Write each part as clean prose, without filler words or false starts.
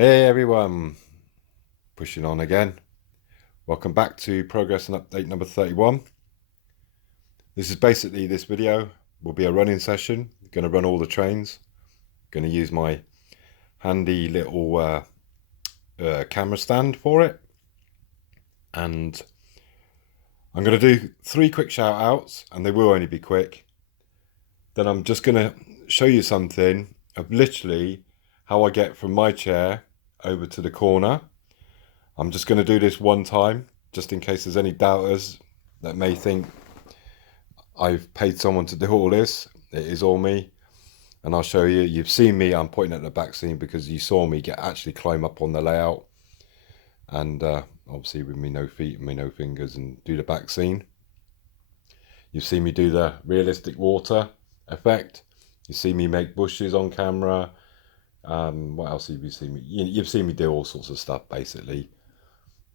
Hey everyone, pushing on again. Welcome back to Progress and Update number 31. This is basically, this video will be a running session. I'm going to run all the trains. I'm going to use my handy little camera stand for it. And I'm going to do 3 quick shout outs, and they will only be quick. Then I'm just going to show you something of literally how I get from my chair over to the corner. I'm just going to do this one time, just in case there's any doubters that may think I've paid someone to do all this. It is all me, and I'll show you. You've seen me, I'm pointing at the back scene because you saw me actually climb up on the layout, and obviously with me no feet and me no fingers, and do the back scene. You've seen me do the realistic water effect. You see me make bushes on camera. What else have you seen me? You've seen me do all sorts of stuff basically.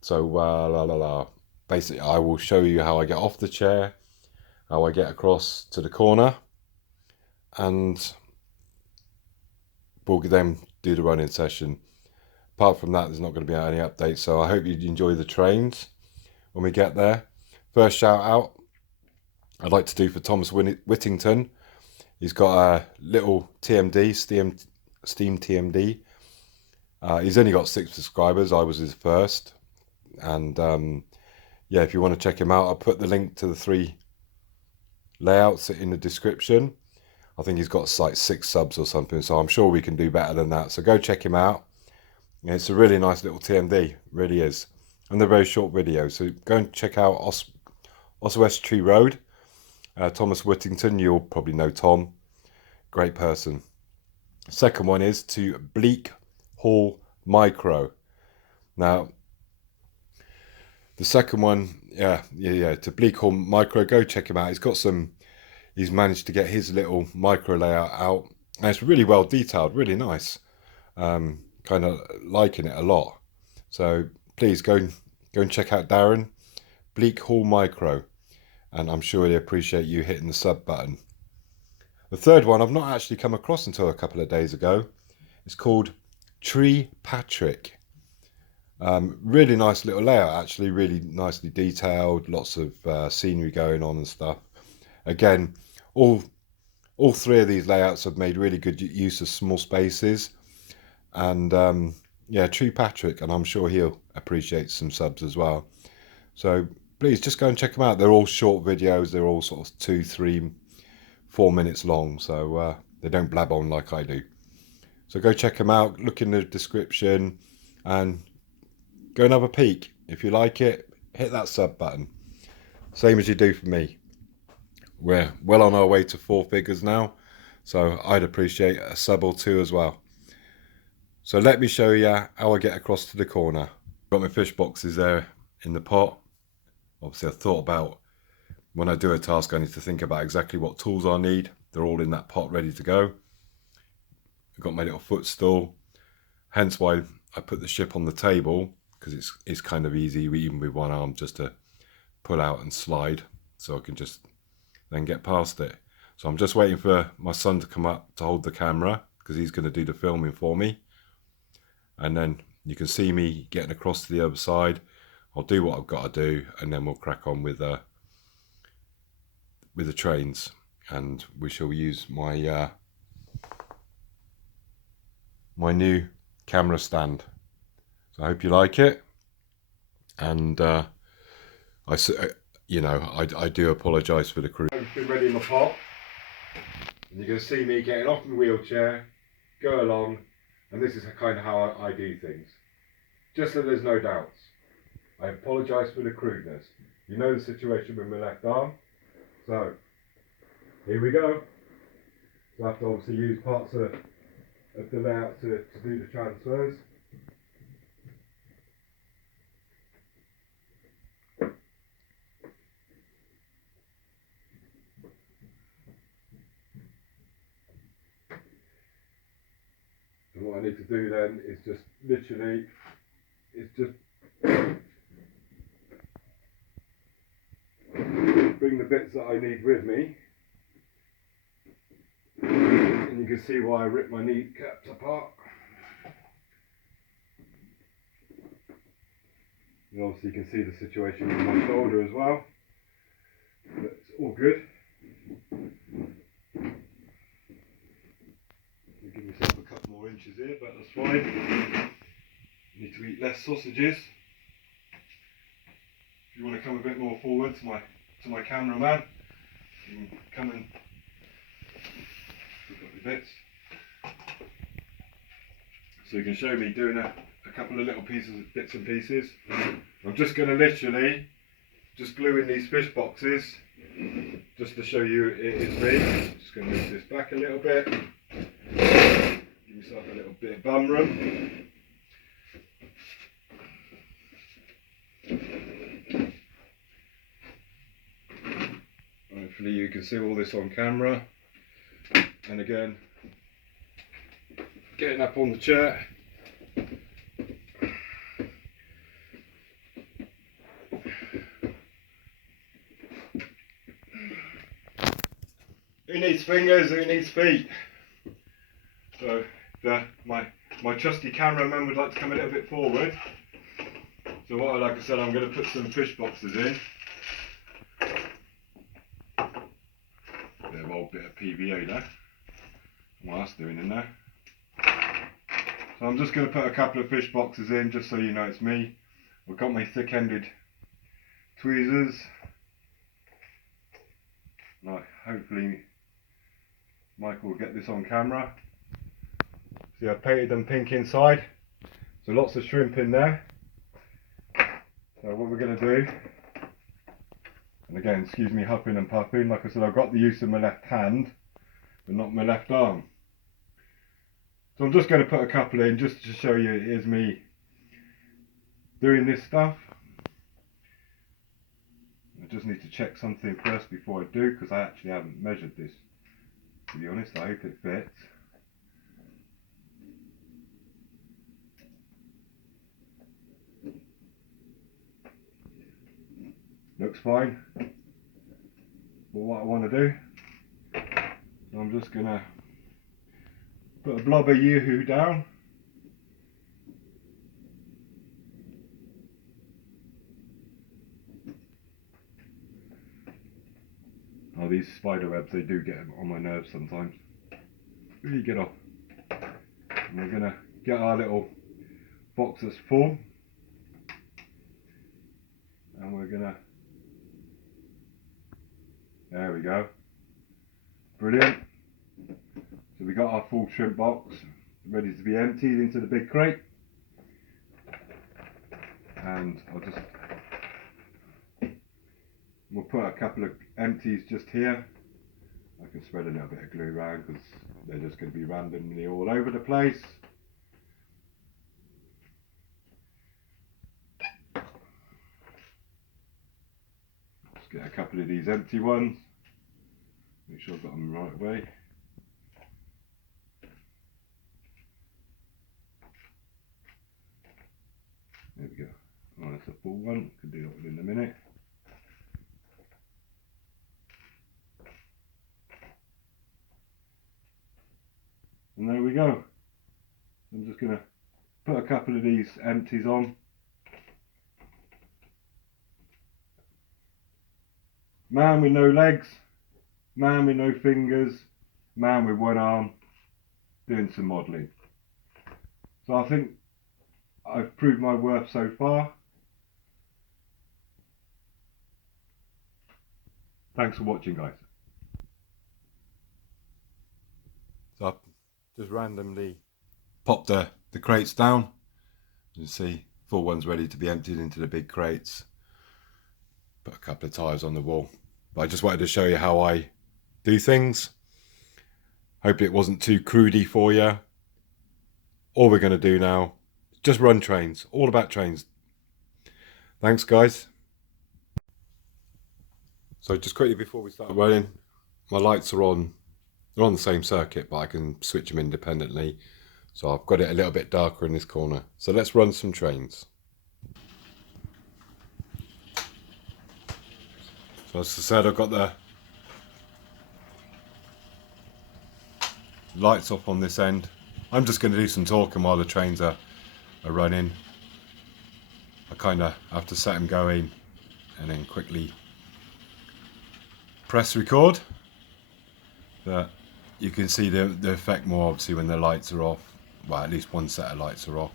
So basically I will show you how I get off the chair, how I get across to the corner, and we'll then do the running session. Apart from that, there's not going to be any updates, so I hope you enjoy the trains when we get there. First shout out I'd like to do for Thomas Whittington. He's got a little TMD, Steam TMD. He's only got 6 subscribers. I was his first. And yeah, if you want to check him out, I'll put the link to the 3 layouts in the description. I think he's got like 6 subs or something, so I'm sure we can do better than that. So go check him out. Yeah, it's a really nice little TMD, really is. And they're very short videos, so go and check out Oswestry Road. Thomas Whittington, you'll probably know Tom. Great person. Second one is to Bleak Hall Micro. Now, the second one, to Bleak Hall Micro, go check him out. He's managed to get his little micro layout out, and it's really well detailed, really nice. Kind of liking it a lot. So please go and check out Darren, Bleak Hall Micro, and I'm sure he'll appreciate you hitting the sub button. The third one I've not actually come across until a couple of days ago. It's called Trepatrick. Really nice little layout, actually, really nicely detailed, lots of scenery going on and stuff. Again, all 3 of these layouts have made really good use of small spaces, and yeah, Trepatrick, and I'm sure he'll appreciate some subs as well. So please just go and check them out. They're all short videos. They're all sort of 2, 3, 4 minutes long, so they don't blab on like I do. So go check them out, look in the description, and go and have a peek. If you like it, hit that sub button, same as you do for me. We're well on our way to 4 figures now, so I'd appreciate a sub or 2 as well. So let me show you how I get across to the corner. Got my fish boxes there in the pot. Obviously I thought about, when I do a task, I need to think about exactly what tools I need. They're all in that pot ready to go. I've got my little footstool, hence why I put the ship on the table, because it's kind of easy, even with one arm, just to pull out and slide, so I can just then get past it. So I'm just waiting for my son to come up to hold the camera, because he's going to do the filming for me. And then you can see me getting across to the other side. I'll do what I've got to do, and then we'll crack on with the trains, and we shall use my my new camera stand. So I hope you like it, and I do apologise for the crew. I've been ready in my pot, and you're going to see me getting off my wheelchair, go along, and this is kind of how I do things. Just so there's no doubts, I apologise for the crudeness. You know the situation with my left arm, so here we go. So I have to obviously use parts of the layout to do the transfers. And what I need to do then is just literally, bring the bits that I need with me. And you can see why I ripped my kneecaps apart. And obviously you can see the situation with my shoulder as well. But it's all good. I'll give myself a couple more inches here, but that's fine. Need to eat less sausages. If you want to come a bit more forward to my cameraman, you can come and pick up the bits. So you can show me doing a couple of little bits and pieces. I'm just going to literally just glue in these fish boxes just to show you it is me. Just going to move this back a little bit. Give yourself a little bit of bum room. Hopefully you can see all this on camera. And again, getting up on the chair. Who needs fingers? Who needs feet? So my trusty cameraman would like to come a little bit forward. So like I said, I'm going to put some fish boxes in. Bit of PVA there. What that's doing in there. So I'm just going to put a couple of fish boxes in just so you know it's me. I've got my thick-ended tweezers. Like, hopefully Michael will get this on camera. See, I painted them pink inside. So lots of shrimp in there. So what we're going to do, and again, excuse me huffing and puffing, like I said, I've got the use of my left hand, but not my left arm. So I'm just going to put a couple in just to show you it is me doing this stuff. I just need to check something first before I do, because I actually haven't measured this, to be honest. I hope it fits. Looks fine. But what I want to do, I'm just going to put a blob of yoo-hoo down. Oh, these spider webs, they do get on my nerves sometimes. Really get off. And we're going to get our little boxes full. And we're going to, there we go. Brilliant. So we got our full shrimp box ready to be emptied into the big crate. And we'll put a couple of empties just here. I can spread a little bit of glue around because they're just going to be randomly all over the place. Let's get a couple of these empty ones. Make sure I've got them the right way. There we go. Oh, that's a full one. Can do that within a minute. And there we go. I'm just going to put a couple of these empties on. Man with no legs, man with no fingers, man with one arm, doing some modelling. So I think I've proved my worth so far. Thanks for watching, guys. So I've just randomly popped the crates down. You see, full one's ready to be emptied into the big crates. Put a couple of tyres on the wall. But I just wanted to show you how I do things. Hope it wasn't too crudey for you. All we're going to do now, just run trains. All about trains. Thanks, guys. So just quickly before we start running, my lights are on. They're on the same circuit, but I can switch them independently. So I've got it a little bit darker in this corner. So let's run some trains. So as I said, I've got the lights off on this end. I'm just going to do some talking while the trains are running. I kind of have to set them going and then quickly press record. But you can see the effect more obviously when the lights are off. Well, at least one set of lights are off.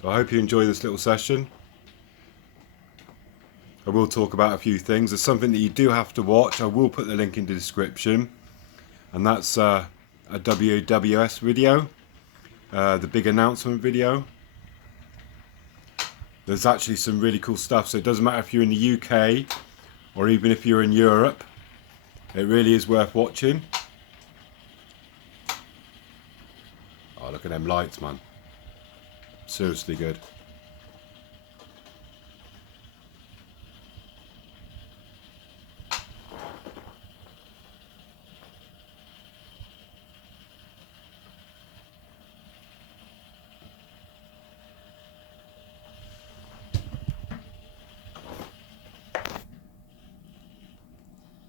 So I hope you enjoy this little session. I will talk about a few things. There's something that you do have to watch. I will put the link in the description, and that's a WWS video, the big announcement video. There's actually some really cool stuff, so it doesn't matter if you're in the UK or even if you're in Europe, it really is worth watching. Oh, look at them lights, man. Seriously good.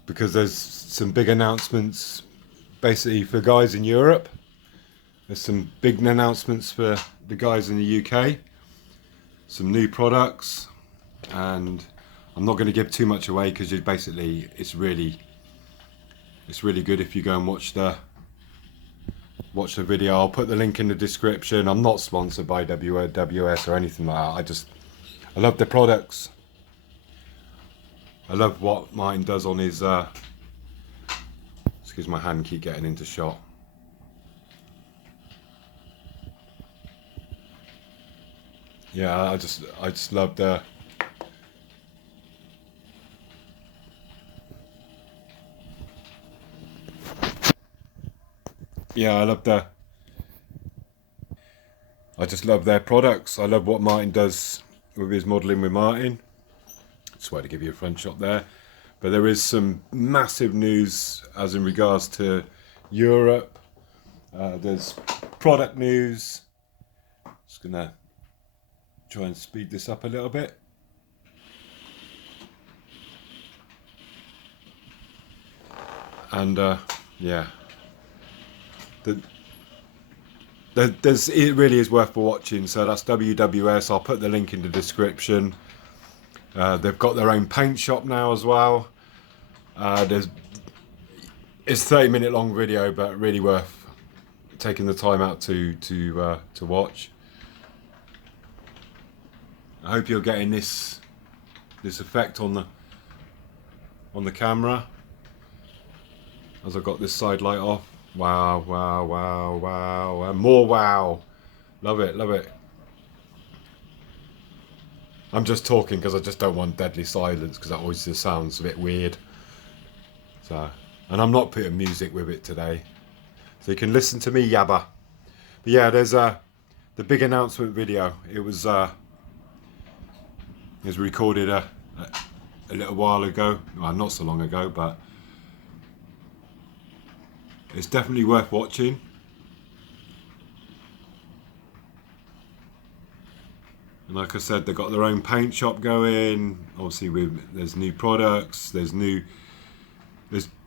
Because there's some big announcements basically for guys in Europe. There's some big announcements for the guys in the UK. Some new products, and I'm not going to give too much away because it's really good if you go and watch the video. I'll put the link in the description. I'm not sponsored by WWS or anything like that. I love the products. I love what mine does on his, excuse my hand keep getting into shot. Yeah, I just love the, I just love their products. I love what Martin does with his modelling with Martin. Just wanted to give you a front shot there, but there is some massive news as in regards to Europe. There's product news. Just gonna try and speed this up a little bit. And yeah, it really is worth watching. So that's WWS. I'll put the link in the description. They've got their own paint shop now as well. It's a 30-minute long video, but really worth taking the time out to watch. I hope you're getting this effect on the camera as I've got this side light off. Wow, wow, wow, wow, and more wow. Love it, love it. I'm just talking because I just don't want deadly silence, because that always just sounds a bit weird. So, and I'm not putting music with it today, so you can listen to me yabba. But yeah, there's the big announcement video. It was recorded a little while ago. Well, not so long ago, but it's definitely worth watching. And like I said, they've got their own paint shop going. Obviously, there's new products. There's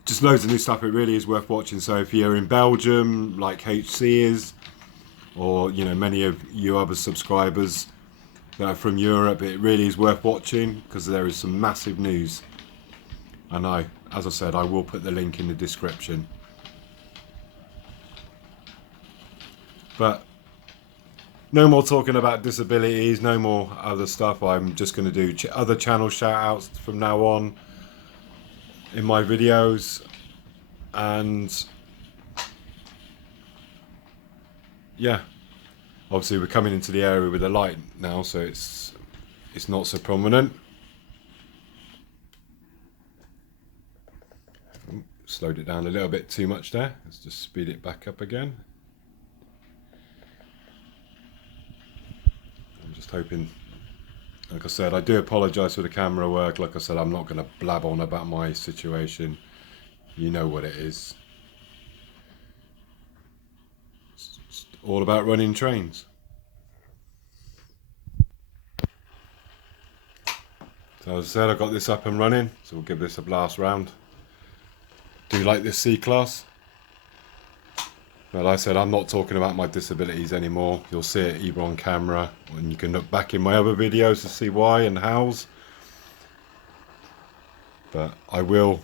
just loads of new stuff. It really is worth watching. So if you're in Belgium, like HC is, or many of you other subscribers that are from Europe, it really is worth watching because there is some massive news. And as I said, I will put the link in the description. But no more talking about disabilities, no more other stuff. I'm just going to do other channel shout outs from now on in my videos. And yeah, obviously we're coming into the area with the light now, so it's not so prominent. Slowed it down a little bit too much there. Let's just speed it back up again. Just hoping, like I said, I do apologise for the camera work. Like I said, I'm not going to blab on about my situation. You know what it is. It's all about running trains. So as I said, I got this up and running, so we'll give this a blast round. Do you like this C-Class? But like I said, I'm not talking about my disabilities anymore. You'll see it either on camera, and you can look back in my other videos to see why and hows. But I will,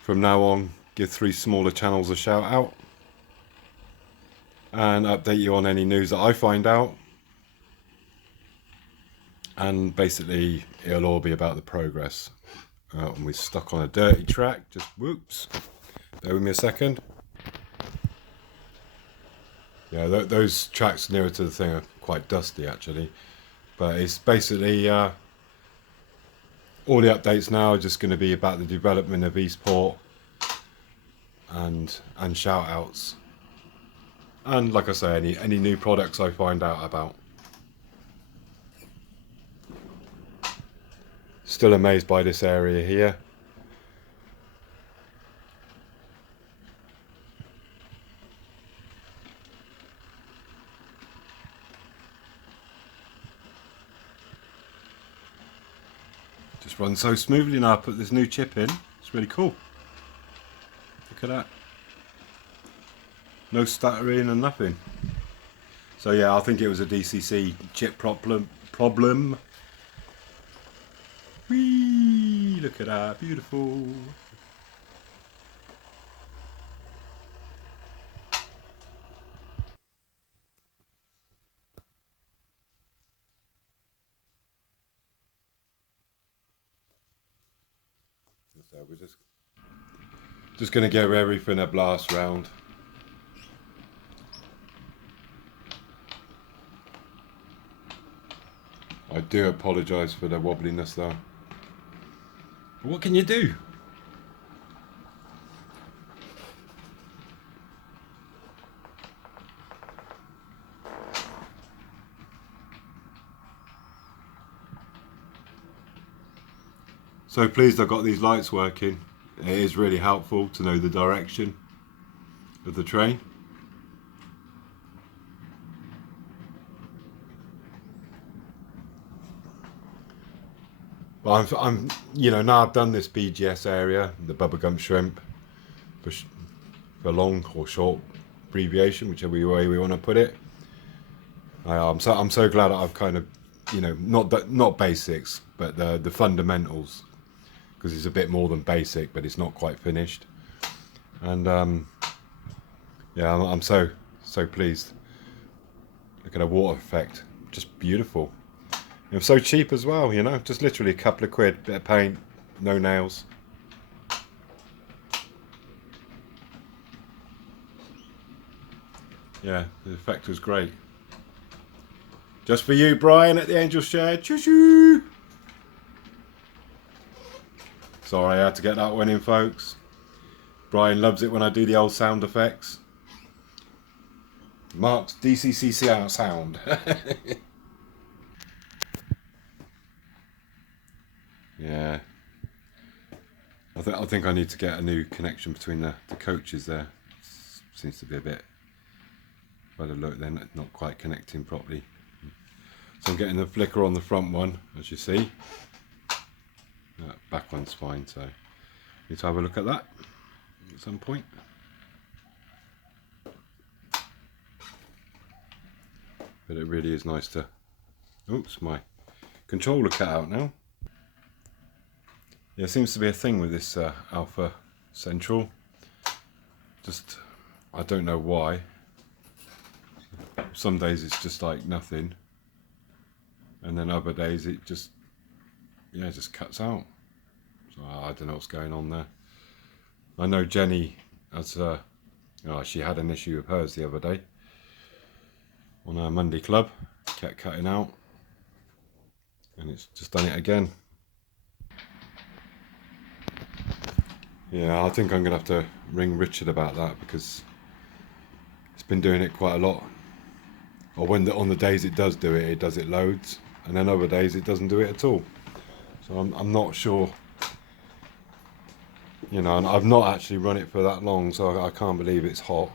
from now on, give 3 smaller channels a shout out and update you on any news that I find out. And basically, it'll all be about the progress. And we're stuck on a dirty track. Just whoops. Bear with me a second. Yeah, those tracks nearer to the thing are quite dusty actually. But it's basically all the updates now are just going to be about the development of Eastport and shout outs. And like I say, any new products I find out about. Still amazed by this area here. Just runs so smoothly now. I put this new chip in. It's really cool. Look at that. No stuttering and nothing. So yeah, I think it was a DCC chip problem. Whee! Look at that, beautiful. So we're just going to give everything a blast round. I do apologise for the wobbliness though. But what can you do? So pleased I got these lights working. It is really helpful to know the direction of the train. But I'm you know, now I've done this BGS area, the bubblegum shrimp, for long or short abbreviation, whichever way we want to put it. I'm so glad that I've kind of, you know, not basics, but the fundamentals, because it's a bit more than basic, but it's not quite finished. And yeah, I'm so pleased. Look at the water effect, just beautiful. It was so cheap as well, you know, just literally a couple of quid, bit of paint, no nails. Yeah, the effect was great. Just for you, Brian, at the Angel Shed. Choo-choo! Sorry, I had to get that one in, folks. Brian loves it when I do the old sound effects. Mark's DCCC sound. Yeah. I think I need to get a new connection between the coaches there. Seems to be a bit, by the look, they're not quite connecting properly. So I'm getting the flicker on the front one, as you see. Back one's fine, so need to have a look at that at some point. But it really is nice to... Oops, my controller cut out now. Yeah, seems to be a thing with this Alpha Central. Just, I don't know why. Some days it's just like nothing, and then other days it just, yeah, just cuts out. So I don't know what's going on there. I know Jenny has, she had an issue with hers the other day on our Monday club. Kept cutting out, and it's just done it again. Yeah, I think I'm gonna have to ring Richard about that, because it's been doing it quite a lot. Or on the days it does it loads, and then other days it doesn't do it at all. So I'm not sure, you know, and I've not actually run it for that long, so I can't believe it's hot.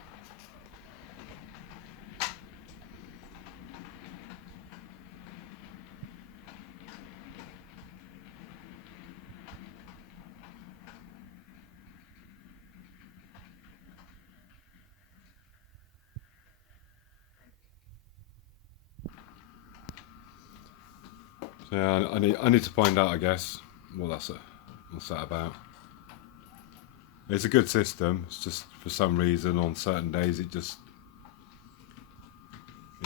So yeah, I need to find out, I guess, what's that about. It's a good system. It's just for some reason on certain days it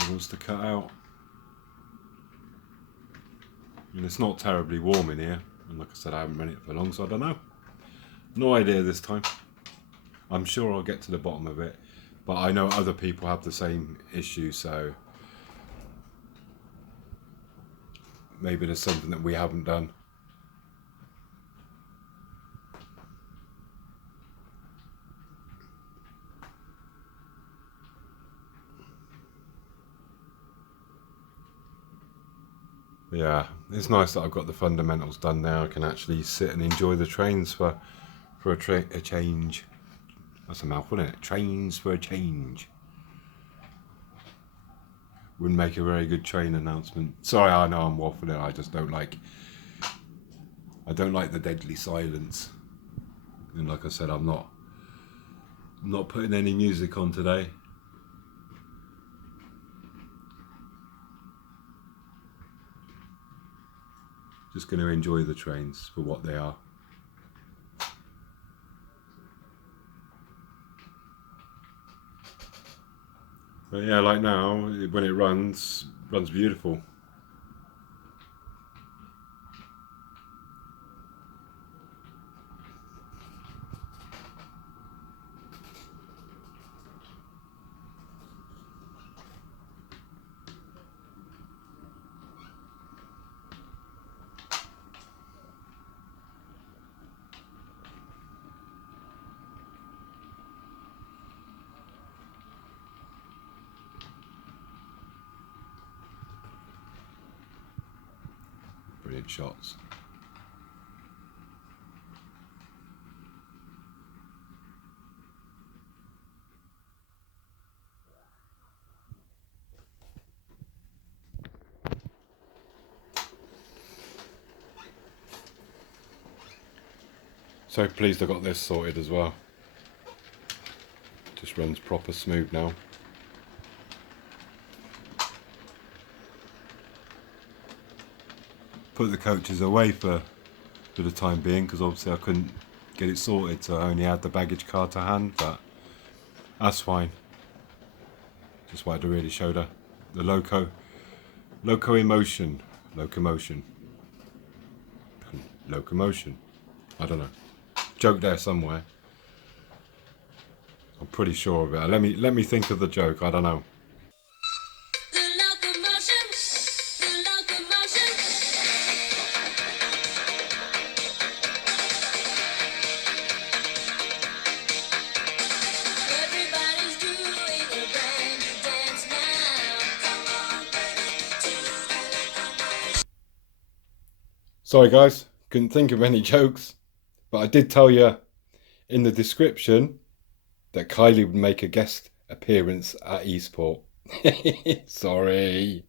wants to cut out. And it's not terribly warm in here. And like I said, I haven't run it for long, so I don't know. No idea this time. I'm sure I'll get to the bottom of it. But I know other people have the same issue, so maybe there's something that we haven't done. Yeah, it's nice that I've got the fundamentals done now. I can actually sit and enjoy the trains for a change. That's a mouthful, isn't it? Trains for a change. Wouldn't make a very good train announcement. Sorry, I know I'm waffling. I just don't like the deadly silence. And like I said, I'm not putting any music on today. Just going to enjoy the trains for what they are. But yeah, like now, when it runs beautiful. Brilliant shots. So pleased I got this sorted as well. Just runs proper smooth now. Put the coaches away for the time being because obviously I couldn't get it sorted, so I only had the baggage car to hand, but that's fine. Just wanted to really show the locomotion. I don't know. Joke there somewhere. I'm pretty sure of it. Let me think of the joke. I don't know. Sorry guys, couldn't think of any jokes, but I did tell you in the description that Kylie would make a guest appearance at Eastport. Sorry.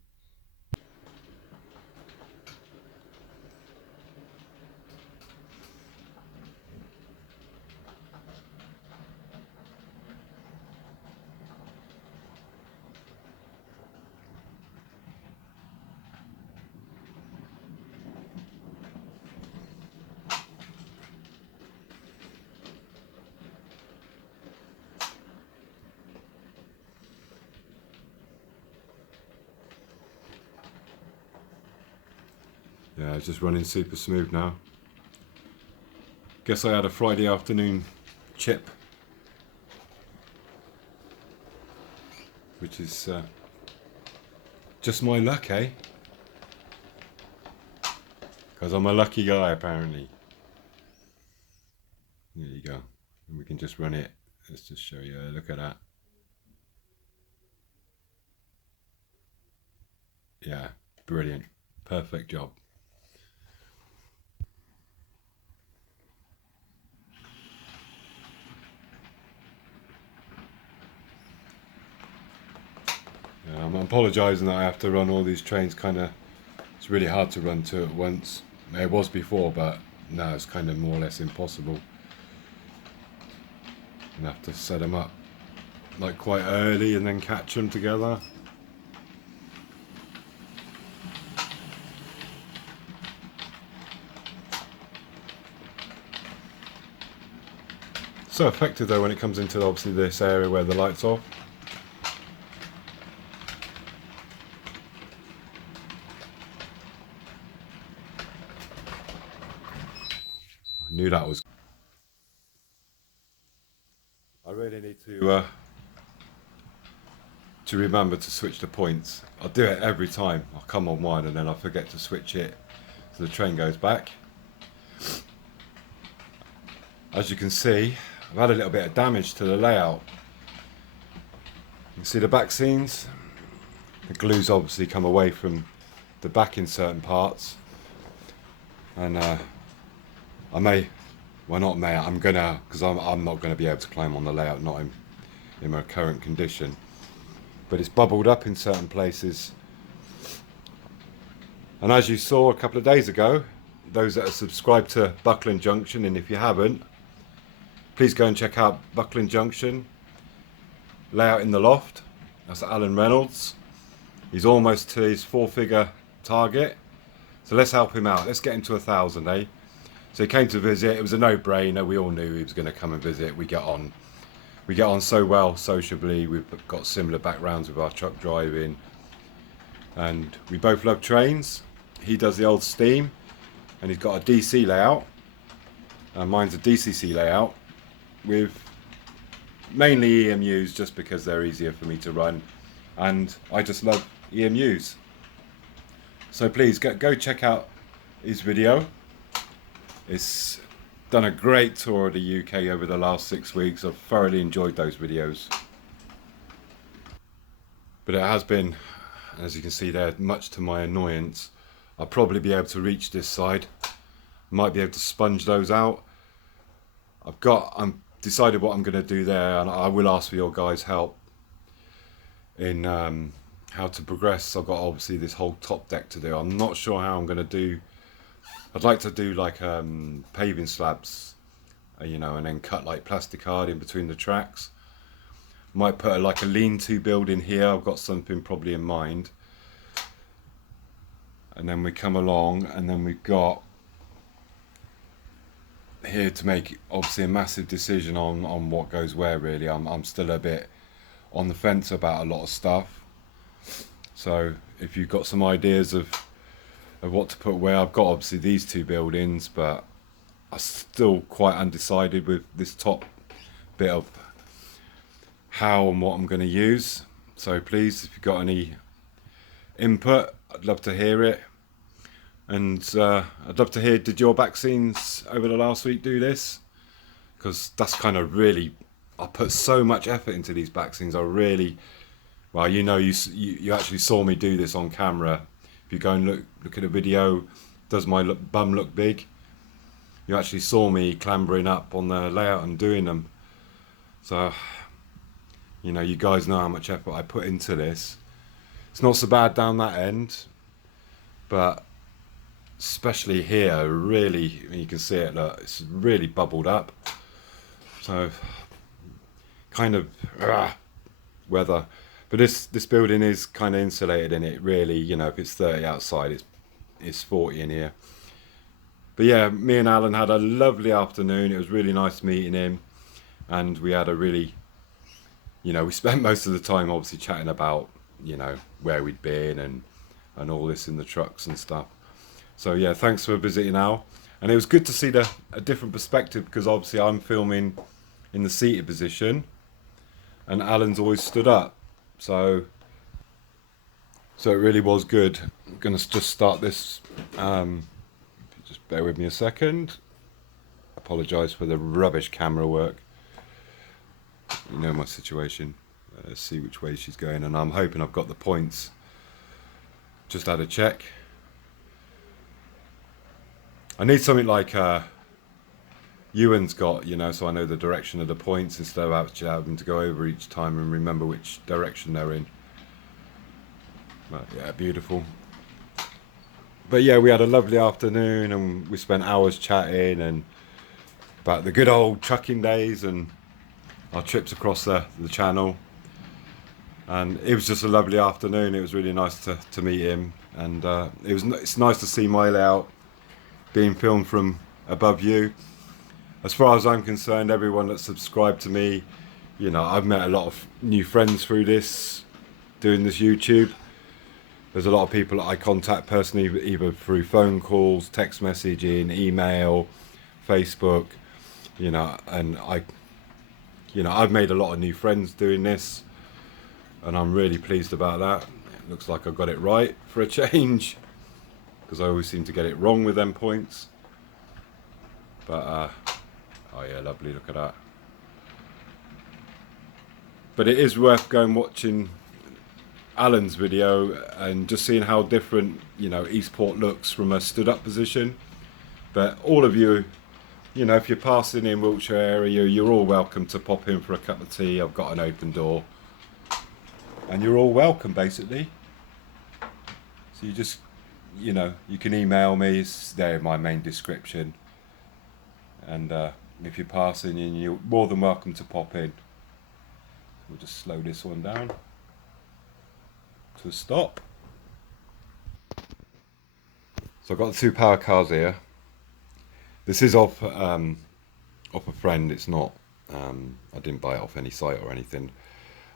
Yeah, it's just running super smooth now. Guess I had a Friday afternoon chip, which is just my luck, eh? Because I'm a lucky guy, apparently. There you go. And we can just run it. Let's just show you. Look at that. Yeah, brilliant. Perfect job. I'm apologising that I have to run all these trains it's really hard to run two at once. It was before, but now it's kind of more or less impossible. And have to set them up like quite early and then catch them together. So effective though when it comes into obviously this area where the light's off. I knew that was. I really need to remember to switch the points. I'll do it every time. I'll come on one and then I'll forget to switch it so the train goes back. As you can see, I've had a little bit of damage to the layout. You can see the back seams. The glue's obviously come away from the back in certain parts. And I may, well not may, I'm gonna, because I'm not gonna be able to climb on the layout, not in my current condition. But it's bubbled up in certain places. And as you saw a couple of days ago, those that are subscribed to Buckland Junction, and if you haven't, please go and check out Buckland Junction, Layout in the Loft. That's Alan Reynolds. He's almost to his 4-figure target. So let's help him out. Let's get him to 1,000, eh? So he came to visit. It was a no-brainer. We all knew he was going to come and visit. We get on so well sociably. We've got similar backgrounds with our truck driving. And we both love trains. He does the old steam. And he's got a DC layout. Mine's a DCC layout. With mainly EMUs just because they're easier for me to run, and I just love EMUs. So please go check out his video. It's done a great tour of the UK over the last 6 weeks. I've thoroughly enjoyed those videos. But it has been, as you can see there, much to my annoyance. I'll probably be able to reach this side. Might be able to sponge those out. I'm decided what I'm going to do there, and I will ask for your guys' help in how to progress. I've got obviously this whole top deck to do. I'm not sure how I'm going to do. I'd like to do like paving slabs, you know, and then cut like plasticard in between the tracks. Might put like a lean-to building here. I've got something probably in mind. And then we come along, and then we've got here to make obviously a massive decision on what goes where. Really, I'm still a bit on the fence about a lot of stuff. So if you've got some ideas of what to put where, I've got obviously these two buildings, but I'm still quite undecided with this top bit of how and what I'm going to use. So please, if you've got any input, I'd love to hear it. And I'd love to hear, did your back scenes over the last week do this? Because that's kind of really, I put so much effort into these back scenes. I really, well, you know, you actually saw me do this on camera. If you go and look at a video, does my bum look big? You actually saw me clambering up on the layout and doing them. So, you know, you guys know how much effort I put into this. It's not so bad down that end, but especially here, really, you can see it, look, it's really bubbled up. So kind of weather, but this building is kind of insulated in it, really. You know, if it's 30 outside, it's 40 in here. But yeah, me and Alan had a lovely afternoon. It was really nice meeting him, and we had a really, you know, we spent most of the time obviously chatting about, you know, where we'd been and all this in the trucks and stuff. So yeah, thanks for visiting, Al. And it was good to see a different perspective, because obviously I'm filming in the seated position and Alan's always stood up. So it really was good. I'm going to just start this. Just bear with me a second. Apologise for the rubbish camera work. You know my situation. Let's see which way she's going, and I'm hoping I've got the points. Just had a check. I need something like Ewan's got, you know, so I know the direction of the points instead of actually having to go over each time and remember which direction they're in. But yeah, beautiful. But yeah, we had a lovely afternoon, and we spent hours chatting and about the good old trucking days and our trips across the channel. And it was just a lovely afternoon. It was really nice to meet him, and it's nice to see my layout being filmed from above you. as far as I'm concerned, everyone that's subscribed to me, you know, I've met a lot of new friends through this, doing this YouTube. There's a lot of people that I contact personally, either through phone calls, text messaging, email, Facebook, you know, and I've made a lot of new friends doing this, and I'm really pleased about that. It looks like I got it right for a change, because I always seem to get it wrong with them points. But oh yeah, lovely, look at that. But it is worth going watching Alan's video and just seeing how different, you know, Eastport looks from a stood up position. But all of you, you know, if you're passing in Wiltshire area, you're all welcome to pop in for a cup of tea. I've got an open door, and you're all welcome basically. So you just, you know, you can email me, it's there in my main description, and if you're passing in, you're more than welcome to pop in. We'll just slow this one down to a stop. So I've got the 2 power cars here. This is off a friend. It's not, I didn't buy it off any site or anything.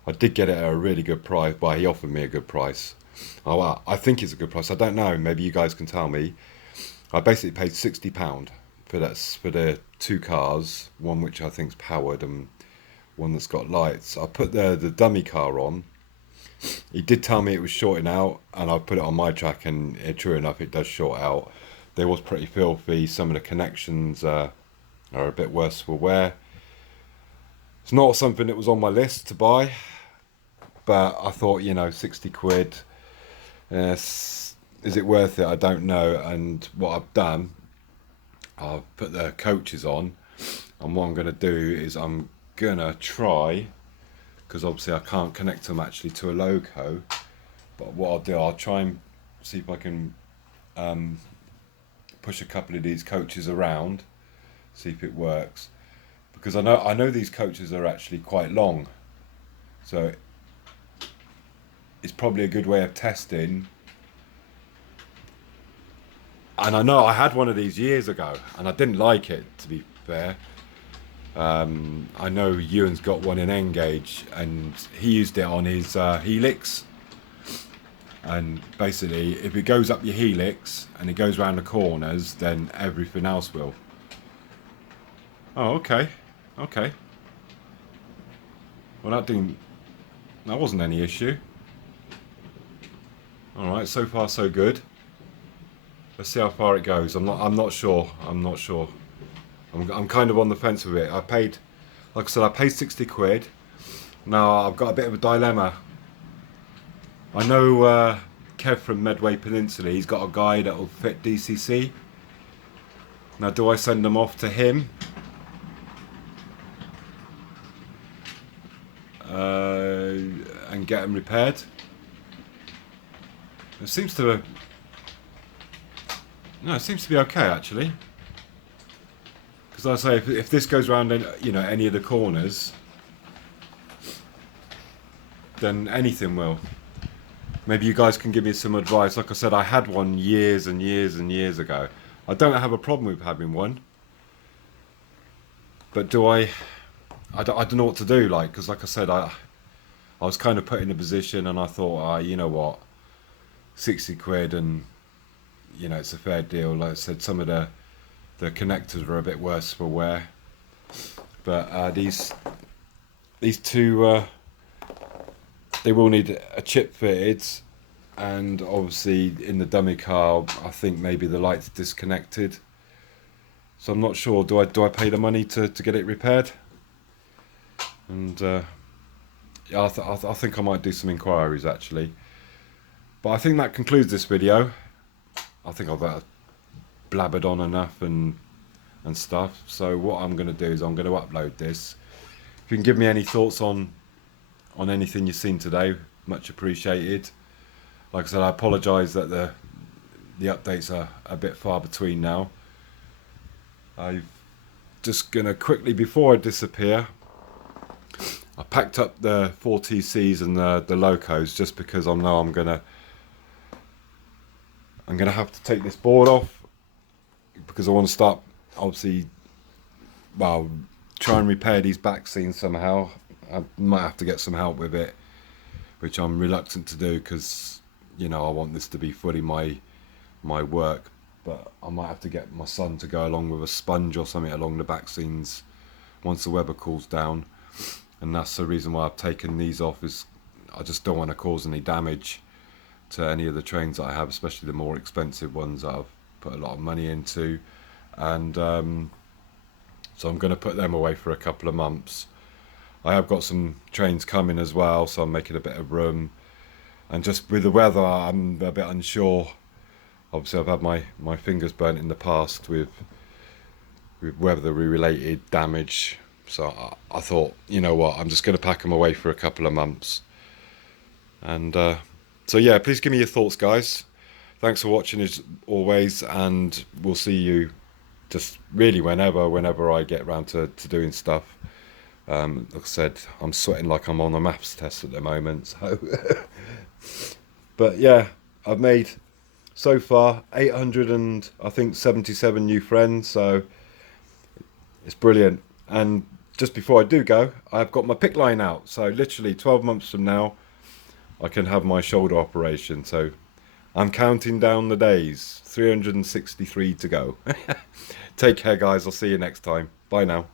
I did get it at a really good price, but he offered me a good price. Oh, well, I think it's a good price. I don't know, maybe you guys can tell me. I basically paid £60 for the 2 cars, one which I think's powered and one that's got lights. I put the dummy car on. He did tell me it was shorting out, and I put it on my track, and true enough, it does short out. They was pretty filthy. Some of the connections are a bit worse for wear. It's not something that was on my list to buy, but I thought, you know, 60 quid, is it worth it? I don't know. And what I've done, I've put the coaches on, and what I'm going to do is I'm going to try, because obviously I can't connect them actually to a loco, but what I'll do, I'll try and see if I can push a couple of these coaches around, see if it works, because I know these coaches are actually quite long, so it's probably a good way of testing. And I know I had one of these years ago and I didn't like it, to be fair. I know Ewan's got one in N-gauge, and he used it on his Helix. And basically, if it goes up your Helix and it goes around the corners, then everything else will. Oh, okay. Okay. Well, that wasn't any issue. Alright, so far so good. Let's see how far it goes. I'm not sure. I'm kind of on the fence with it. Like I said, I paid 60 quid. Now I've got a bit of a dilemma. I know Kev from Medway Peninsula, he's got a guy that will fit DCC. Now, do I send them off to him? And get them repaired? It seems to be okay actually. Because I say, if this goes around, you know, any of the corners, then anything will. Maybe you guys can give me some advice. Like I said, I had one years and years and years ago. I don't have a problem with having one. But I don't know what to do, like, because like I said, I was kind of put in a position, and I thought, you know what, 60 quid, and, you know, it's a fair deal. Like I said, some of the connectors are a bit worse for wear. But these two, they will need a chip fitted, and obviously in the dummy car, I think maybe the light's disconnected. So I'm not sure. Do I pay the money to get it repaired? And yeah, I think I might do some inquiries actually. But I think that concludes this video. I think I've blabbered on enough and stuff. So what I'm going to do is I'm going to upload this. If you can give me any thoughts on anything you've seen today, much appreciated. Like I said, I apologise that the updates are a bit far between now. I'm just going to quickly, before I disappear, I packed up the 4TCs and the locos, just because I know I'm gonna have to take this board off, because I want to start obviously well, try and repair these back scenes somehow. I might have to get some help with it, which I'm reluctant to do because, you know, I want this to be fully my work. But I might have to get my son to go along with a sponge or something along the back scenes once the weather cools down. And that's the reason why I've taken these off, is I just don't want to cause any damage to any of the trains that I have, especially the more expensive ones that I've put a lot of money into. And so I'm going to put them away for a couple of months. I have got some trains coming as well, so I'm making a bit of room. And just with the weather, I'm a bit unsure. Obviously, I've had my fingers burnt in the past with weather-related damage. So I thought, you know what, I'm just going to pack them away for a couple of months. And so yeah, please give me your thoughts, guys. Thanks for watching as always, and we'll see you just really whenever I get around to doing stuff. Like I said, I'm sweating like I'm on a maths test at the moment. So, but yeah, I've made so far 877 new friends. So it's brilliant. And just before I do go, I've got my PICC line out. So literally 12 months from now, I can have my shoulder operation. So I'm counting down the days. 363 to go. Take care, guys. I'll see you next time. Bye now.